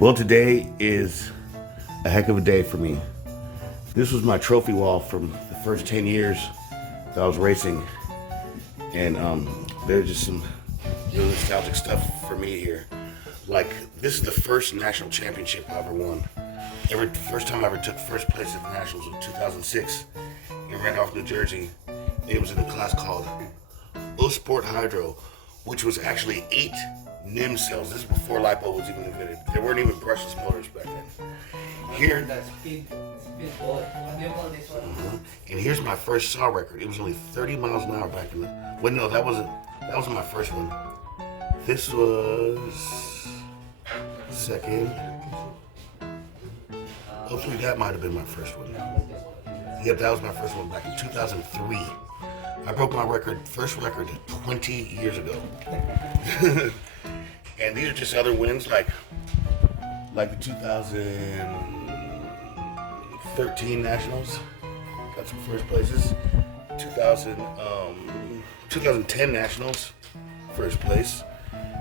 Well, today is a heck of a day for me. This was my trophy wall from the first 10 years that I was racing. And there's just some nostalgic stuff for me here. Like, this is the first national championship I ever won. First time I ever took first place at the Nationals was 2006 in Randolph, New Jersey. It was in a class called Sport Hydro, which was actually 8 NIM cells. This is before LiPo was even invented. There weren't even brushless motors back then. Here, and here's my first saw record. It was only 30 miles an hour back in the. Well, no, that wasn't my first one. This was second. Hopefully that might have been my first one. Yep, that was my first one back in 2003. I broke my first record 20 years ago. And these are just other wins, like the 2013 Nationals. Got some first places. 2010 Nationals, first place.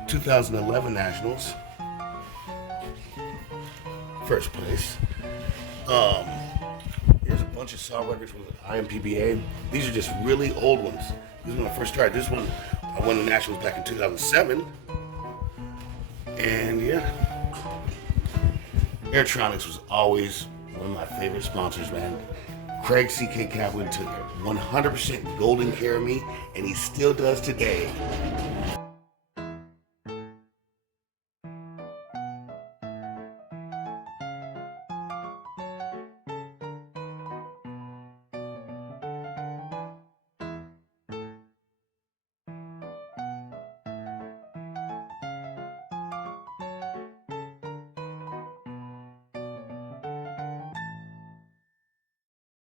2011 Nationals, first place. Here's a bunch of saw records from the IMPBA. These are just really old ones. This is when I first started. This one, I won the Nationals back in 2007. And yeah, Airtronics was always one of my favorite sponsors, man. Craig C.K. Kaplan took 100% golden care of me, and he still does today.